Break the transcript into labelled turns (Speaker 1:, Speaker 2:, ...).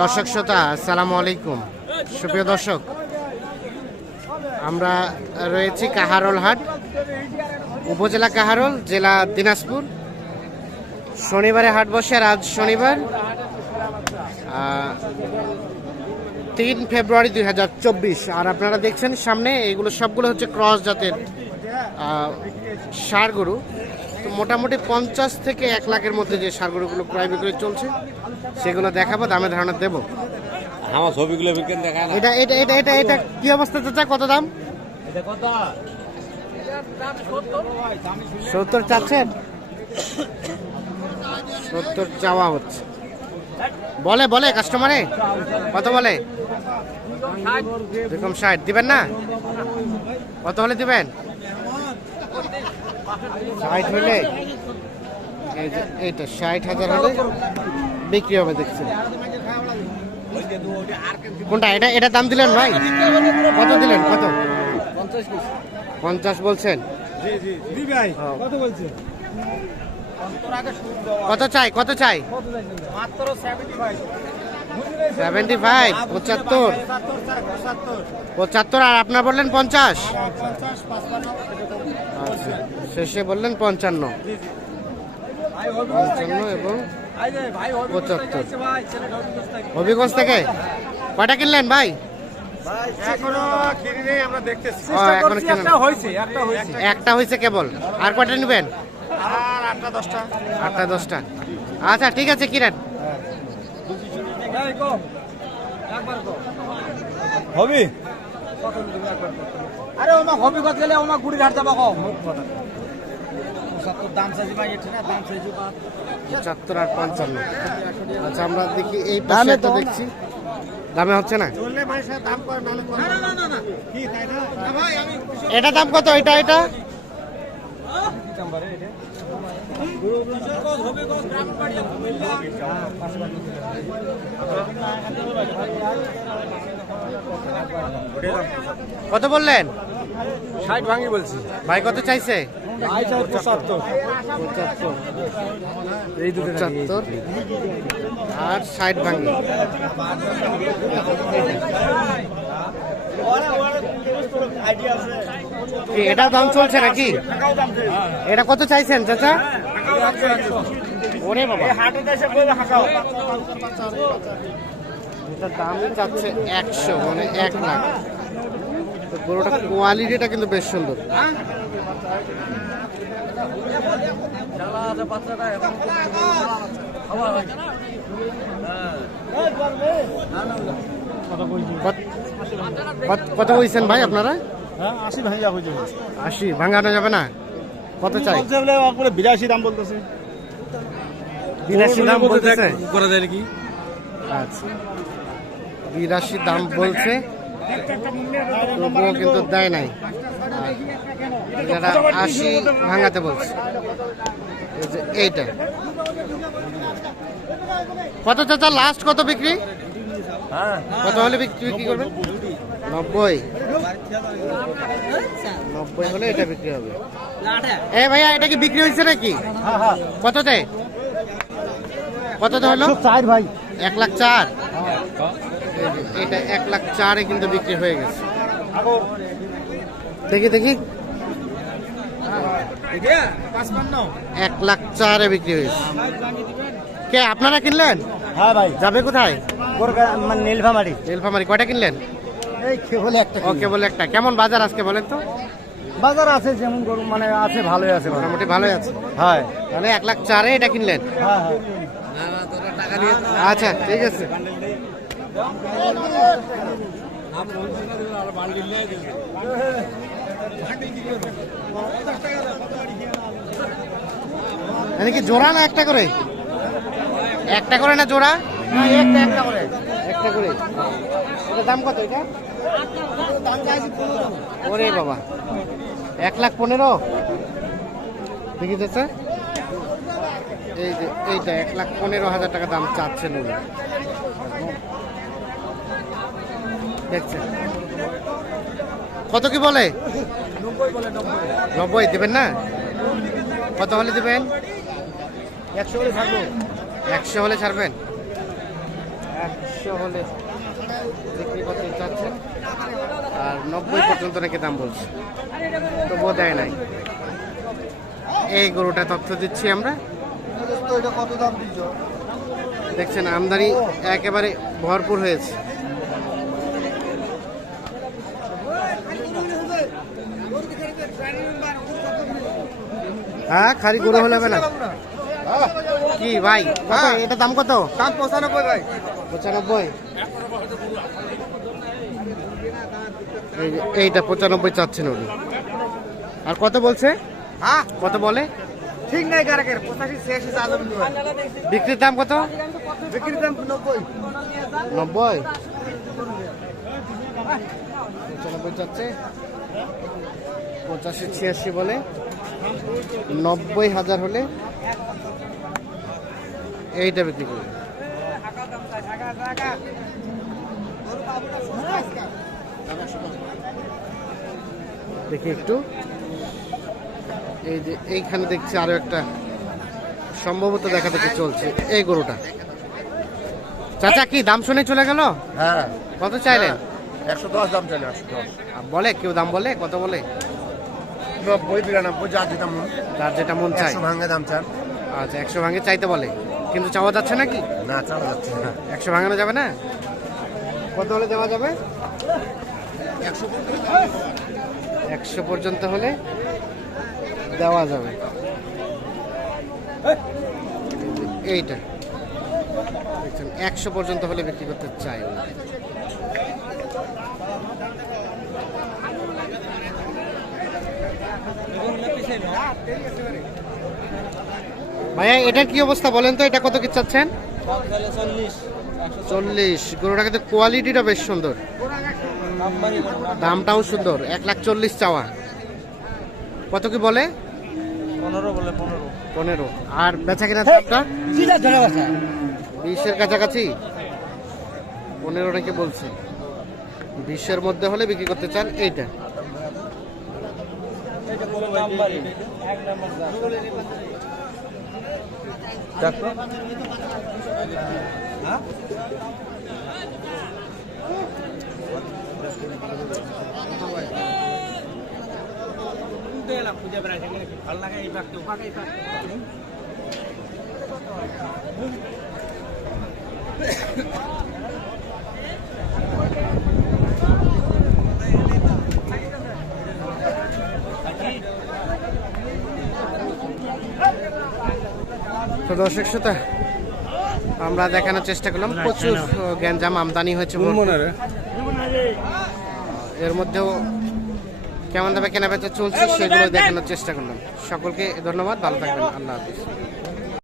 Speaker 1: দর্শক শ্রোতা, আসসালামু আলাইকুম। সুপ্রিয় দর্শক, আমরা রয়েছি কাহারোল হাট, উপজেলা কাহারোল, জেলা দিনাজপুর। শনিবারে হাট বসে আর আজ শনিবার তিন ফেব্রুয়ারি দুই হাজার চব্বিশ। আর আপনারা দেখছেন সামনে এগুলো সবগুলো হচ্ছে ক্রস জাতের ষাঁড় গরু। মোটামুটি পঞ্চাশ থেকে এক লাখের মধ্যে যে ষাঁড় গরুগুলো ক্রয় বিক্রয় চলছে সেগুলো দেখাবো দামে ধারণা দেবো।
Speaker 2: আমার ছবিগুলো বিকেন দেখা
Speaker 1: এটা এটা এটা এটা এটা কি অবস্থা চাচা? কত দাম? সত্তর চাচ্ছেন? সত্তর চাওয়া হচ্ছে। বলে বলে কাস্টমারে কত বলে? ষাট। দিবেন না? কত হলে দিবেন? ষাট হলে? এইটা ষাট হাজার হলে বিক্রি হবে দেখছি। কোনটা? এটা এটা দাম দিলেন ভাই? কত দিলেন? কত? পঞ্চাশ বলছেন?
Speaker 3: কত
Speaker 1: চাই? কত চাই?
Speaker 3: সেভেন্টি ফাইভ
Speaker 1: পঁচাত্তর। পঁচাত্তর আর আপনার বললেন পঞ্চাশ। শেষে বললেন পঞ্চান্ন। পঞ্চান্ন এবং পঁচাত্তর। হবিগঞ্জ থেকে? কয়টা কিনলেন ভাই।
Speaker 3: একটা হয়েছে একটা হয়েছে।
Speaker 1: কেবল। আর কয়টা নেবেন?
Speaker 3: আর আটটা দশটা।
Speaker 1: আটটা দশটা। আচ্ছা ঠিক আছে কিনেন।
Speaker 3: হবি? আরে ওমা হবি কত গেলে ওমা কুড়ি হাট যাবা কম পঁচাত্তর
Speaker 1: আর পঞ্চান্ন। আচ্ছা আমরা দেখি এই পাশে একটা দেখছি। দামে হচ্ছে না? এটা দাম কত? এটা এটা? কত বললেন?
Speaker 3: ষাট ভাঙি বলছি।
Speaker 1: ভাই কত চাইছে?
Speaker 3: পঁচাত্তর।
Speaker 1: আর ষাট ভাঙি। এটা দাম চলছে নাকি? এটা কত চাইছেন চাচা? ওরে বাবা। দামই চাচ্ছে একশো মানে এক লাখ। গরুটা কোয়ালিটিটা কিন্তু বেশ সুন্দর। কত- কত- বলছেন ভাই আপনারা?
Speaker 3: হ্যাঁ আশি হয়েছে
Speaker 1: আশি ভাঙানো যাবে না? কত চাই?
Speaker 3: বিরাশি দাম বলতেছে।
Speaker 1: বিরাশি দাম বলতেছে?
Speaker 2: করা যায় নাকি?
Speaker 1: আচ্ছা। বিরাশি দাম বলছে। তবুও কিন্তু দেয় নাই। যারা আশি ভাঙাতে বলছে। এইটা। কত চাচা লাস্ট কত বিক্রি? কত হলে বিক্রি বিক্রি করবেন নব্বই। নব্বই হলে এটা বিক্রি হবে। এ ভাইয়া এটা কি বিক্রি হয়েছে নাকি? কততে? কততে হলো?
Speaker 3: চার ভাই।
Speaker 1: এক লাখ চার। এটা এক লাখ চারে কিন্তু বিক্রি হয়ে গেছে। দেখি দেখি। এক লাখ চারে বিক্রি হয়েছে। কে আপনারা কিনলেন?
Speaker 3: হ্যাঁ ভাই।
Speaker 1: যাবে কোথায়?
Speaker 3: মানে নীলফামারি।
Speaker 1: নীলফামারি কয়টা কিনলেন?
Speaker 3: এই কেবল একটা
Speaker 1: ওকে বলে একটা। কেমন বাজার আজকে বলেন তো?
Speaker 3: বাজার আছে যেমন গরু মানে আছে ভালোই আছে
Speaker 1: মোটামুটি ভালোই আছে।
Speaker 3: হ্যাঁ।
Speaker 1: তাহলে এক লাখ চারে এটা কিনলেন?
Speaker 3: হ্যাঁ হ্যাঁ।
Speaker 1: আচ্ছা ঠিক আছে। মানে কি জোড়া না একটা করে? একটা করে না জোড়া?
Speaker 3: একটা একটা করে।
Speaker 1: একটা করে। এটা দাম কত এটা? ওরে বাবা। এক লাখ পনেরো? দেখি যাচ্ছে এই যে এইটা এক লাখ পনেরো হাজার টাকা দাম চাচ্ছেন উনি। দেখছেন। কত কি বলে? নব্বই দেবেন না? কত হলে দেবেন?
Speaker 3: একশো থাকব
Speaker 1: একশো হলে ছাড়বেন? একশো হলে বিক্রি করতে চাচ্ছেন। আর নব্বই পর্যন্ত নাকি দাম বলছে? তবুও দেয় নাই। এই গরুটা তথ্য দিচ্ছি আমরা। দেখছেন আমদানি একেবারে ভরপুর হয়েছে। হ্যাঁ খালি গরু হলে হবে না। কি ভাই? কত? এটা দাম কত?
Speaker 3: দাম পঁচানব্বই ভাই।
Speaker 1: পঁচানব্বই? এইটা পঁচানব্বই চাচ্ছেন উনি। আর কত বলছে?
Speaker 3: হ্যাঁ।
Speaker 1: কত বলে?
Speaker 3: ঠিক নাই কারাকের পঁচাশি ছিয়াশি
Speaker 1: বিক্রির দাম কত?
Speaker 3: বিক্রির দাম নব্বই।
Speaker 1: নব্বই? পঁচানব্বই চাচ্ছে। পঁচাশি ছিয়াশি বলে। নব্বই হাজার হলে এইটা বিক্রি করবে। দেখি একটু। এই যে এইখানে দেখছি আরও একটা সম্ভবত দেখা দেখি চলছে। এই গরুটা। চাচা কি দাম শুনে চলে গেল?
Speaker 3: হ্যাঁ।
Speaker 1: কত চাইলেন?
Speaker 3: একশো দশ দাম দশ।
Speaker 1: বলে কেউ দাম বলে? কত বলে?
Speaker 3: নব্বই বিরানব্বই যা যেটা মন
Speaker 1: যার যেটা মন চায়
Speaker 3: একশো ভাঙে দাম চান।
Speaker 1: আচ্ছা একশো ভাঙে চাইতে বলে। কিন্তু চাওয়া যাচ্ছে নাকি?
Speaker 3: না চাওয়া যাচ্ছে না।
Speaker 1: একশো ভাঙানো যাবে না? কত হলে দেওয়া যাবে? একশো পর্যন্ত হলে দেওয়া যাবে। এইটা। একশো পর্যন্ত হলে বিক্রি করতে চাই ভাইয়া এটার কি অবস্থা বলেন তো? এটা কত কি চাচ্ছেন? চল্লিশ। গরুটা কিন্তু কোয়ালিটিটা বেশ সুন্দর। দামটাও সুন্দর। এক লাখ চল্লিশ চাওয়া। কত কি বলে?
Speaker 2: পনেরো বলে পনেরো।
Speaker 1: পনেরো। আর বেচা কিনা দামটা? বিশের কাছাকাছি? পনেরো নাকি বলছে। বিশের মধ্যে হলে বিক্রি করতে চান এইটা। খুঁজে বেড়াই ভালো এই তো দর্শক শ্রোতা আমরা দেখানোর চেষ্টা করলাম। প্রচুর গ্যাঞ্জাম আমদানি হয়েছে। এর মধ্যেও কেমন দামে কেনা বেচা চলছে সেগুলো দেখানোর চেষ্টা করলাম। সকলকে ধন্যবাদ ভালো থাকবেন আল্লাহ হাফিজ।